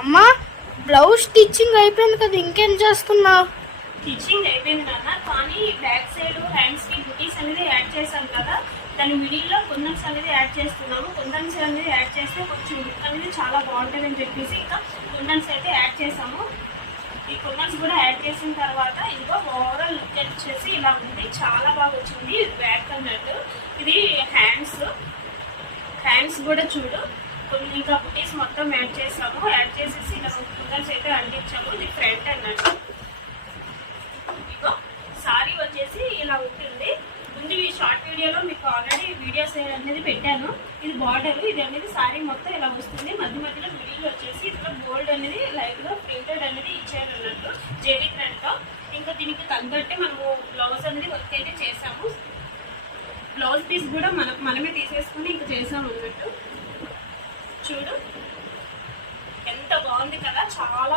అమ్మా blouse stitching అయిపోయింది కదా, ఇంకేం చేస్తున్నావు? స్టిచ్చింగ్ అయిపోయింది నాన్న, కానీ బ్యాక్ సైడ్ హ్యాండ్స్ కి బుటీస్ అనేది యాడ్ చేశాం కదా, దాని మిడిల్లో కుందన్స్ అనేది యాడ్ చేస్తున్నాము. కుందన్స్ అనేది యాడ్ చేస్తే కొంచెం లుక్ అనేది చాలా బాగుంటుందని చెప్పేసి ఇంకా కుందన్స్ అయితే యాడ్ చేసాము. ఈ కుందన్స్ కూడా యాడ్ చేసిన తర్వాత ఇంకో ఓవరాల్ లుక్ వచ్చేసి ఇలా ఉంది, చాలా బాగా వచ్చింది. బ్యాక్ అన్నట్టు ఇది హ్యాండ్స్ కూడా చూడు కొన్ని ఇంకా బుటీస్ మొత్తం యాడ్ చేసాము. యాడ్ చేసేసి ఇలా కుందన్స్ అయితే అంటించాము. ఇది ఫ్రంట్ అన్నట్టు. ఇగో సారీ వచ్చేసి ఇలా ఉంటుంది. ముందు ఈ షార్ట్ వీడియోలో మీకు ఆల్రెడీ వీడియోస్ అనేది పెట్టాను. ఇది బార్డర్, ఇది అనేది సారీ మొత్తం ఇలా వస్తుంది. మధ్య మధ్యలో మిడిల్ వచ్చేసి ఇట్లా గోల్డ్ అనేది లైట్ గా ప్రింటెడ్ అనేది ఇచ్చాను అన్నట్టు జెరీ థ్రెడ్ తో. ఇంకా దీనికి తగ్గట్టు మనము బ్లౌజ్ అనేది వర్క్ అయితే చేసాము. బ్లౌజ్ పీస్ కూడా మనమే తీసేసుకుని ఇంకా చేసాము అన్నట్టు. చూడు ఎంత బాగుంది కదా, చాలా